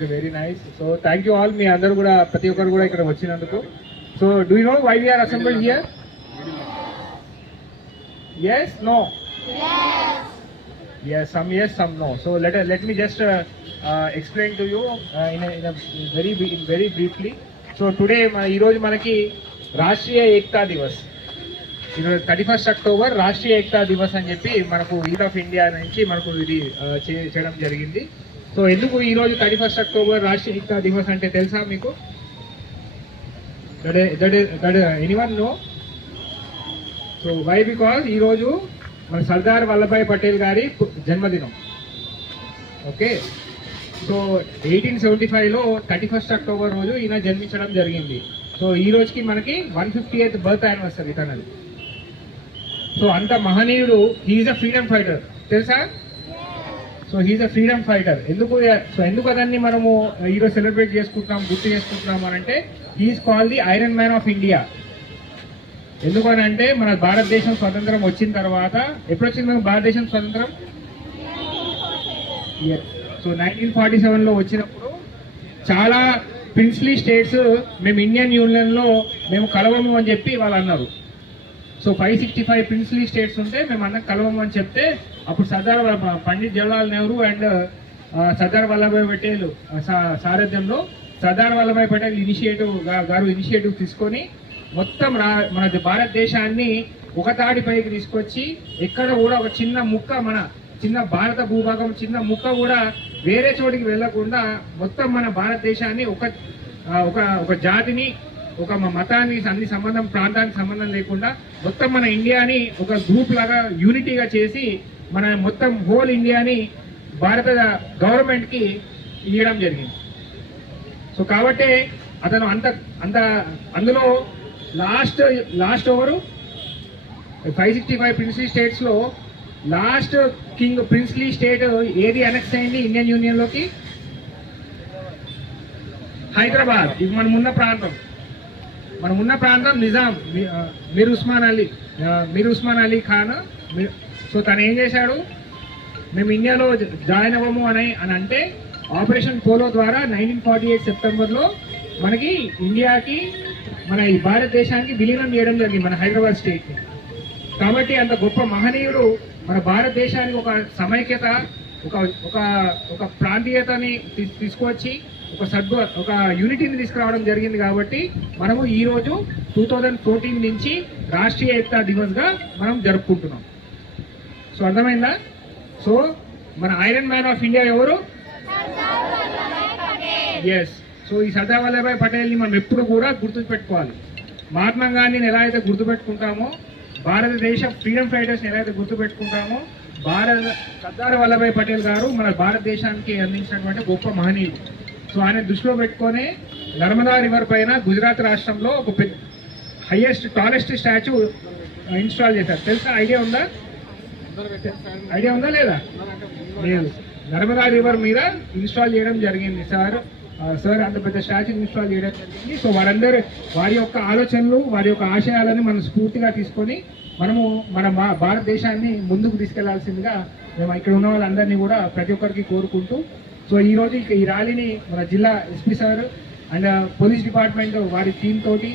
Okay very nice so thank you all మీ అందరూ కూడా ప్రతి ఒక్కరు కూడా ఇక్కడ వచ్చినందుకు. So do you know why we are assembled here yes no yes some yes some no. So let let me just uh, uh, explain to you uh, in, a, in a very bri- in very briefly. So today మన ఈ రోజు మనకి రాష్ట్రీయ ఏకతా దివస్. ఈరోజు thirty first October Rashtriya Ekta Divas అని చెప్పి మనకు eat of India నుంచి మనకు ఇది uh, చేయడం జరిగింది. సో ఎందుకు ఈ రోజు థర్టీ ఫస్ట్ అక్టోబర్ రాష్ట్రీయ శిక్షా దివస్ అంటే తెలుసా మీకు? Anyone anyone no so why because ఈరోజు మన సర్దార్ వల్లభాయ్ పటేల్ గారి జన్మదినం. ఓకే సో ఎయిటీన్ సెవెంటీ ఫైవ్లో థర్టీ ఫస్ట్ అక్టోబర్ రోజు ఈయన జన్మించడం జరిగింది. సో ఈ రోజుకి మనకి one fifty eighth birth anniversary తనది. సో అంత మహనీయుడు హీఈస్ అ ఫ్రీడమ్ ఫైటర్ తెలుసా? So he's a freedom fighter ఎందుకు సో ఎందుకు అదన్ని మనము uh, ఈరోజు సెలబ్రేట్ చేసుకుంటున్నాం గుర్తు చేసుకుంటున్నాం అని అంటే he's call the iron man of India ఎందుకని అంటే మన భారతదేశం స్వతంత్రం వచ్చిన తర్వాత ఎప్పుడు వచ్చింది మన భారతదేశం స్వతంత్రం? సో నైన్టీన్ ఫార్టీ సెవెన్లో వచ్చినప్పుడు చాలా ప్రిన్స్లీ స్టేట్స్ మేము ఇండియన్ యూనియన్లో మేము కలవము అని చెప్పి వాళ్ళు అన్నారు. So five sixty five princely states ఉంటే మేము అన్న కలవము అని చెప్తే అప్పుడు సర్దార్ వ- పండిత్ జవహర్లాల్ నెహ్రూ అండ్ సర్దార్ వల్లభాయ్ పటేల్ సారథ్యంలో సర్దార్ వల్లభాయ్ పటేల్ ఇనిషియేటివ్ గారు ఇనిషియేటివ్ తీసుకొని మొత్తం రా మన భారతదేశాన్ని ఒకతాడి పైకి తీసుకొచ్చి ఎక్కడ కూడా ఒక చిన్న ముక్క మన చిన్న భారత భూభాగం చిన్న ముక్క కూడా వేరే చోటికి వెళ్ళకుండా మొత్తం మన భారతదేశాన్ని ఒక ఒక ఒక జాతిని ఒక మతాన్ని అన్ని సంబంధం ప్రాంతానికి సంబంధం లేకుండా మొత్తం మన ఇండియాని ఒక గ్రూప్ లాగా యూనిటీగా చేసి మన మొత్తం హోల్ ఇండియాని భారత గవర్నమెంట్కి ఇవ్వడం జరిగింది. సో కాబట్టి అతను అంత అంత అందులో last last over five sixty five princely స్టేట్స్లో లాస్ట్ కింగ్ ప్రిన్స్లీ స్టేట్ ఏది అనెక్స్ అయింది ఇండియన్ యూనియన్లోకి హైదరాబాద్. ఇది మనం ఉన్న ప్రాంతం. మనం ఉన్న ప్రాంతం నిజాం మీర్ ఉస్మాన్ అలీ మీర్ ఉస్మాన్ అలీ ఖాన్ మీ- సో తను ఏం చేశాడు? మేము ఇండియాలో జాయిన్ అవ్వము అని అని అంటే ఆపరేషన్ పోలో ద్వారా నైన్టీన్ ఫార్టీ ఎయిట్ సెప్టెంబర్లో మనకి ఇండియాకి మన ఈ భారతదేశానికి విలీనం చేయడం జరిగింది మన హైదరాబాద్ స్టేట్ని. కాబట్టి అంత గొప్ప మహనీయుడు మన భారతదేశానికి ఒక సమైక్యత ఒక ఒక ఒక ప్రాంతీయతని తీసుకొచ్చి ఒక సద్గు ఒక యూనిటీని తీసుకురావడం జరిగింది కాబట్టి మనము ఈరోజు టూ థౌజండ్ ఫోర్టీన్ నుంచి రాష్ట్రీయ ఏకతా దివస్గా మనం జరుపుకుంటున్నాం. సో అర్థమైందా? సో మన ఐరన్ మ్యాన్ ఆఫ్ ఇండియా ఎవరు? ఎస్ సో ఈ సర్దార్ వల్లభాయ్ పటేల్ని మనం ఎప్పుడు కూడా గుర్తు పెట్టుకోవాలి మహాత్మా గాంధీని ఎలా అయితే గుర్తుపెట్టుకుంటామో భారతదేశ ఫ్రీడమ్ ఫైటర్స్ని ఎలా అయితే గుర్తుపెట్టుకుంటామో భారత సర్దార్ వల్లభాయ్ పటేల్ గారు మన భారతదేశానికి అందించినటువంటి గొప్ప మహనీయుడు సో ఆయన దృష్టిలో పెట్టుకొని నర్మదా రివర్ పైన గుజరాత్ రాష్ట్రంలో ఒక పెద్ద హైయెస్ట్ టాలెస్ట్ స్టాచ్యూ ఇన్స్టాల్ చేశారు. తెలుసా? ఐడియా ఉందా? ఐడియా ఉందా లేదా? లేదు. నర్మదా రివర్ మీద ఇన్స్టాల్ చేయడం జరిగింది సార్. సార్ అంత పెద్ద స్టాచ్యూ ఇన్స్టాల్ చేయడం జరిగింది. సో వారందరూ వారి యొక్క ఆలోచనలు వారి యొక్క ఆశయాలను మనం స్ఫూర్తిగా తీసుకొని మనము మన భా- భారతదేశాన్ని ముందుకు తీసుకెళ్ళాల్సిందిగా మేము ఇక్కడ ఉన్న వాళ్ళందరినీ కూడా ప్రతి ఒక్కరికి కోరుకుంటూ సో ఈ రోజు ఈ ర్యాలీని మన జిల్లా SP sir and police department వారి టీం తోటి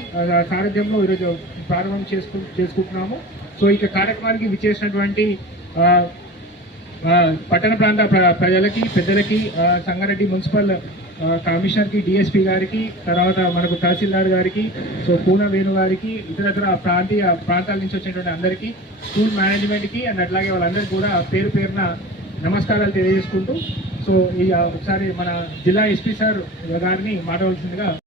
సారథ్యంలో ఈరోజు ప్రారంభం చేసుకు చేసుకుంటున్నాము. సో ఇక కార్యక్రమానికి విచ్చేసినటువంటి పట్టణ ప్రాంత ప్ర- ప్రజలకి పెద్దలకి సంగారెడ్డి మున్సిపల్ కమిషనర్కి డిఎస్పీ గారికి తర్వాత మనకు తహసీల్దార్ గారికి సో పూన వేణు గారికి ఇతరతర ప్రాంతీయ ప్రాంతాల నుంచి వచ్చినటువంటి అందరికీ స్కూల్ మేనేజ్మెంట్కి అండ్ అట్లాగే వాళ్ళందరికీ కూడా పేరు పేరున నమస్కారాలు తెలియజేసుకుంటూ సో ఈ ఒకసారి మన జిల్లా ఎస్పీ సార్ గారిని మాట్లాడాల్సిందిగా